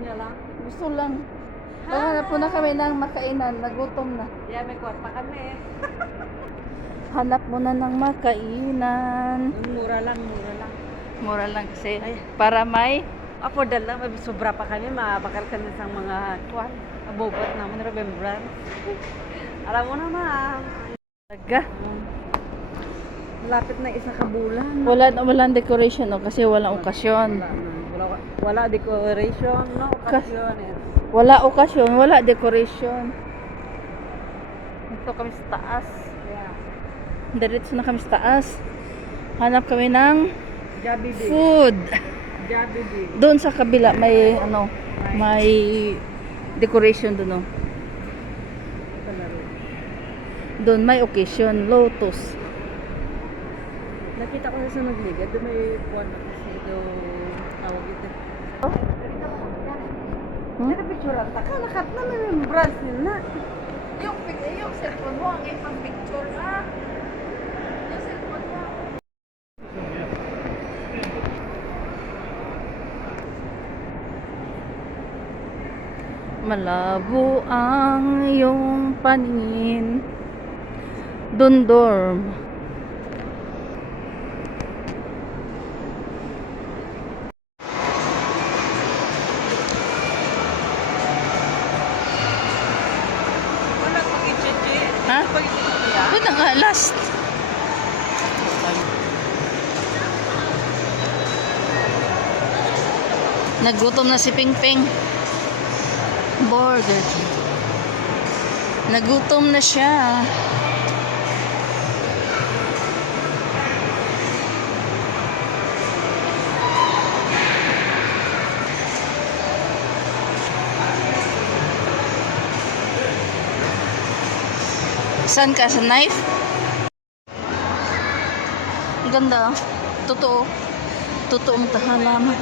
niya lang. Gusto lang. Hanap po na kami ng makainan. Nagutom na. Yeah, may kwarta kami. Hanap muna ng makainan. Mura lang, mura lang. Mura lang kasi. Ay. Para may Affordable lang, may sobra pa kami, mabakal kami sa mga kwan. Abobot naman, remembrance. Alam mo naman. taga. Lapit na isa ka bulan. Walang decoration no? Kasi walang okasyon. Wala decoration, no okasyon. Wala okasyon, wala decoration. Ito kami sa taas. Yeah. Diretso na kami sa taas. Hanap kami ng Jollibee. food. Jollibee. Doon sa kabila may may decoration doon, no. Doon may occasion, Lotus. Nakita ko sa nagligad, doon may kwan kasi doon tawag ito. Ano picture ang taka? Nakat na may remembrance nila. Yung cellphone mo, ang ipang picture, ha? Yung cellphone mo. Malabo ang iyong paningin. Dundorm. Wala pag-i-cheche. Ha? Pag-i-cheche. Ito na nga, last. Nagutom na si Pingping. Burger King. Nagutom na siya. Saan ka? Sa knife? Ang ganda. Totoo. Totoong halaman.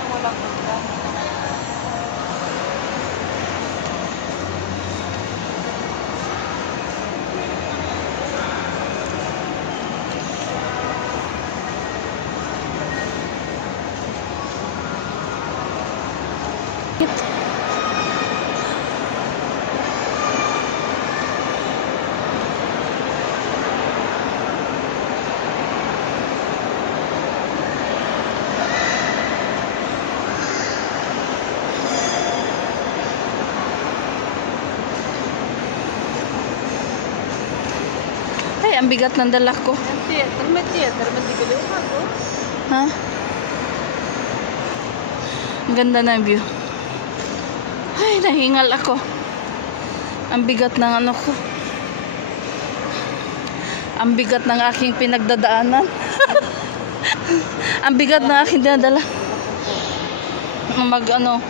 Ay, ang bigat ng dala ko. Theater, may di ko liwa ko. Ha? Ang ganda ng view. Ay, nahingal ako. Ang bigat ng ano ko. Ang bigat ng aking pinagdadaanan. Ang bigat ng aking dinadala. Mag ano.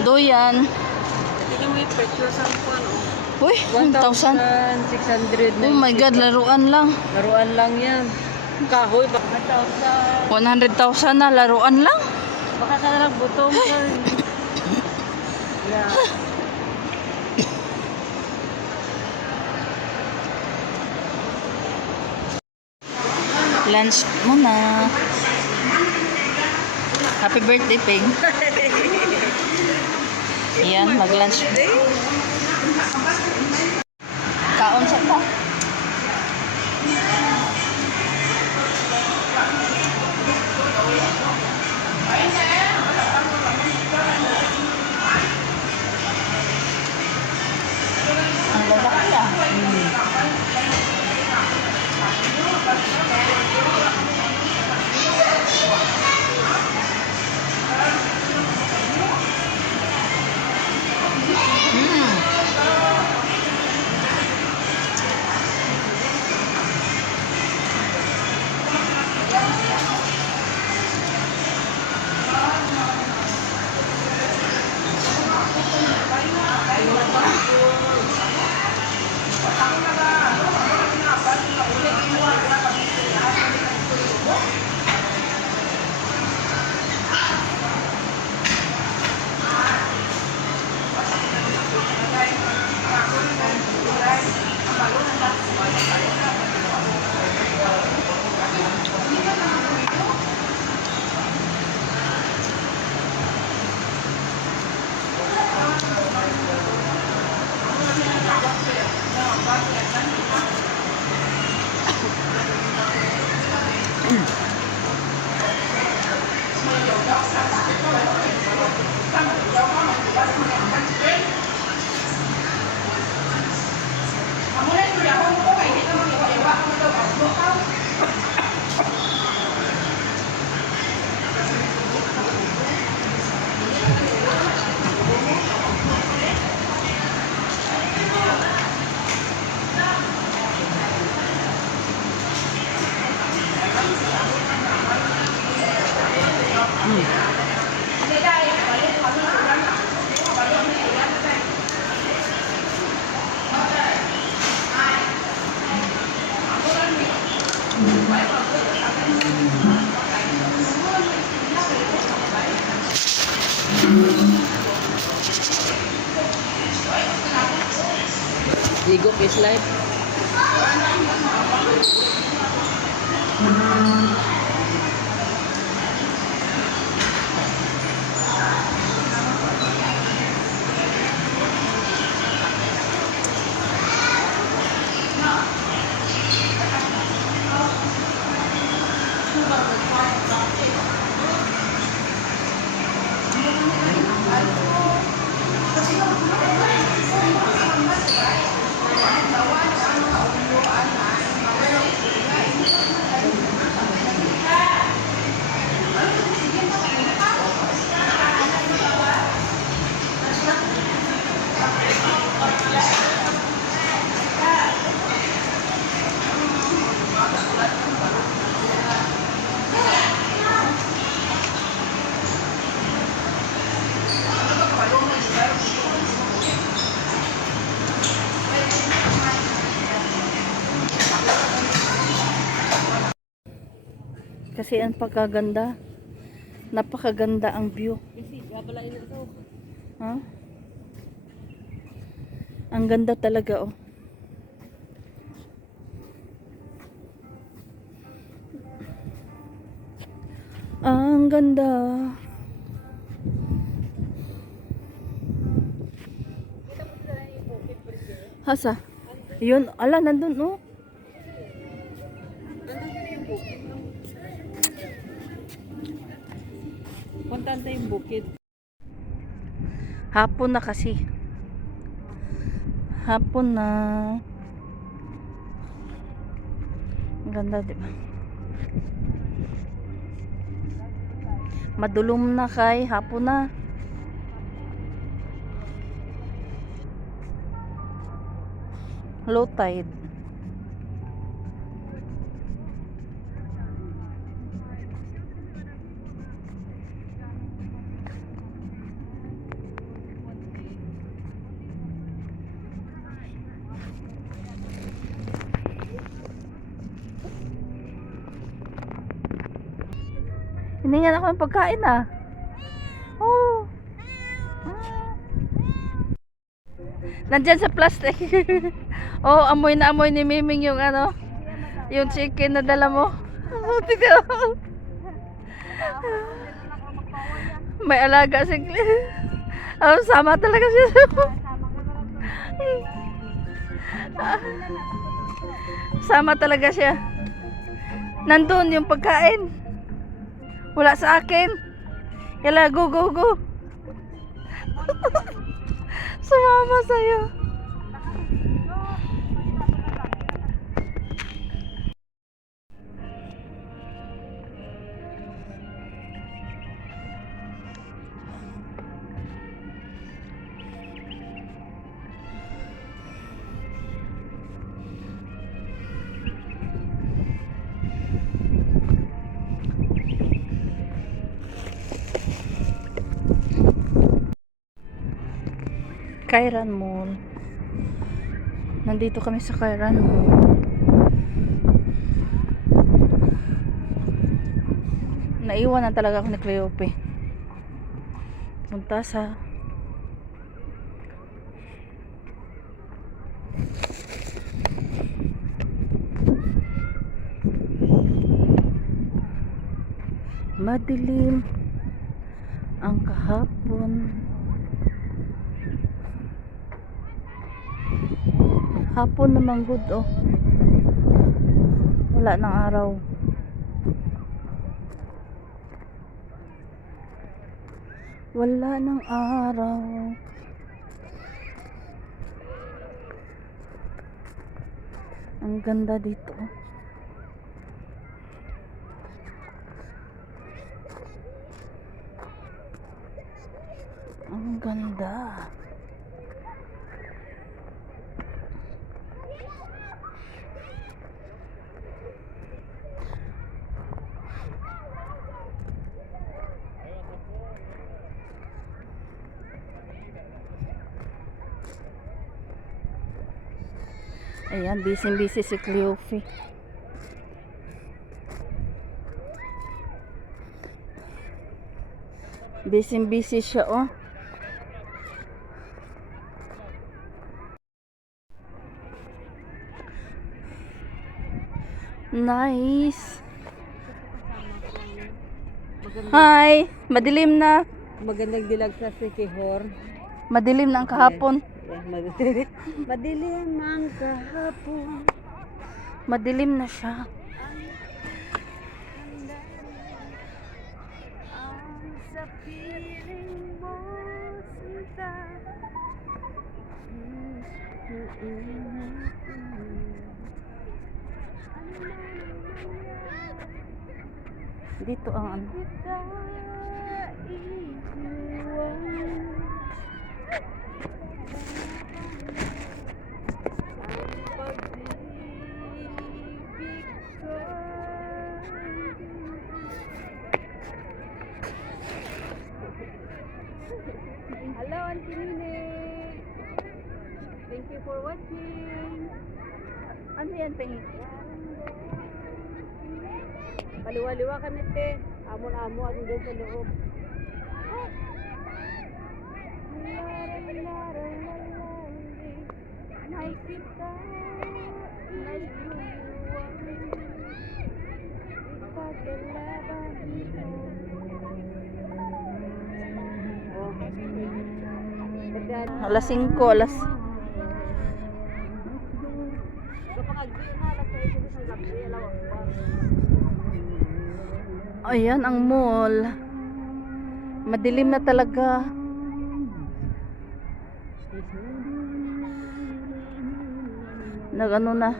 Doyan. Tingnan mo yung picture sa kwan, oh. Uy, 1,000. 1,600. Oh my God, laruan lang. Laruan lang yan. Kahoy, baka 1,000. 100,000 na, laruan lang. Baka ka nalang butong. Yeah. Lunch muna. Happy birthday, Ping. Yan, mag-lunch. Kaon sa pa. Ang lalaki ah. Ligok is life. Kasi ang pagkaganda. Napakaganda ang view. Kasi babalain na ito. Ha? Ang ganda talaga, oh. Ang ganda. Hasa? Yun, ala, nandun, oh. Puntahan tayong bukid. Hapon na kasi. Hapon na. Ang ganda, diba? Madulom na kay hapon na. Low tide. Hiningan ako ng pagkain, ah. Oh. Nandyan sa plastic. Oh, amoy na amoy ni Miming yung ano, yung chicken na dala mo. Tignan mo. May alaga si Oh, sama talaga siya. Sama talaga siya. Nandun yung pagkain. Wala sa akin. Yala, go, go, go. Sumama sa'yo. Kairan Mall. Nandito kami sa Kairan Mall. Naiwan na talaga ako ni Cleope. Punta sa madilim ang kahapon. Hapon naman good, oh. Wala ng araw. Wala ng araw. Ang ganda dito, oh. Ang ganda. Ayan, busy-busy si Cleofe. Busy-busy siya, oh. Nice. Magandang, Hi. Madilim na. magandang dilag sa Sikihor. Madilim na ang kahapon. Yeah, madilim. Madilim ang kahapon. Madilim na siya. Ang sa piling mo, sinta. Dito ang ano. Kita iiwan. Ang pag-ibig ko. Hello, Auntie Nene. Thank you for watching. Ano yan, Pengi? Baliwa-liwa kami, te. Amon-amo ako doon sa loob. May kita, may iwan. Ipaglaban mo. Oh. Alas 5, alas. Kapag agyo na, alas 6 sa gabi, alawak pa. Ayan ang mall. Madilim na talaga. Nag-ano na.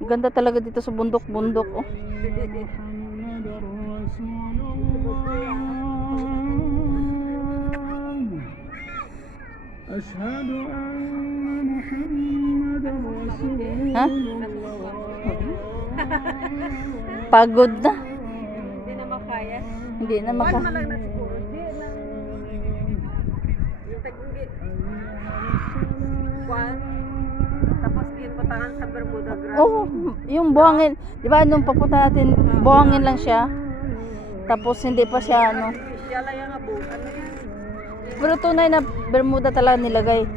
Ganda talaga dito sa bundok-bundok. Oh. أشهد أن محمدا رسول Ha? Pagod na. Hindi na makaya. Hindi na maka... Kuwan malang na siguro. Di nang... Yung tag-hindi. Kuwan. Tapos din patangan sa Bermuda Grass. Oh, yung buhangin. Di ba nung papunta natin, buhangin lang siya. Tapos hindi pa siya ano. Artificial lang yung abo. Ano yan? Pero tunay na Bermuda talaga nilagay.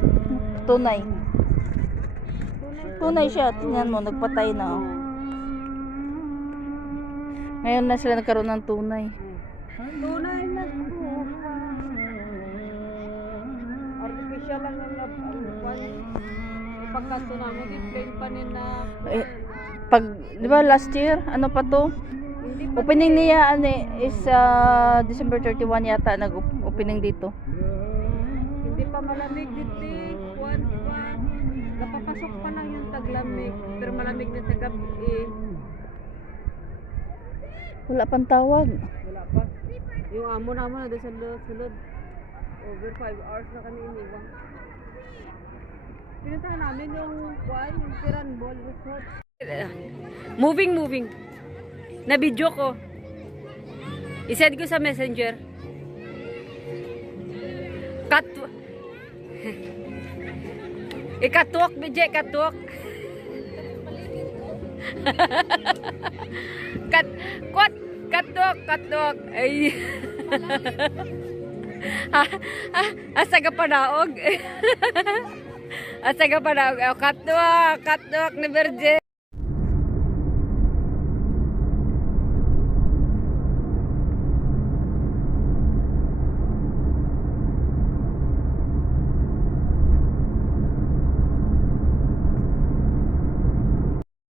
Tunay. Tunay siya. Tingnan mo, nagpatay na. Oh. Ngayon na sila nagkaroon ng tunay. Tunay na buhay. Artificial lang ang kuwan. Pagkanto namin, i-plain pa nila na... Eh, pag, di ba last year, ano pa to? Hindi pa Opening niya ano, is December 31 yata nag-opening dito. Hindi pa malamig dito. Kuwan pa. Napapasok pa lang yung taglamig. Pero malamig na sa gabi. Wala pang tawag. Wala pa. Yung amo naman na doon sa sulod. Over 5 hours na kami iniwan. Pinuntahan namin yung kuwan, yung Piran Ball Resort. Moving. Na-video ko. I-send ko sa messenger. Ikatuwak, Bijay, katuwak. Katuwak. Ay. Asa ka panaog. Katuwak ni Berje.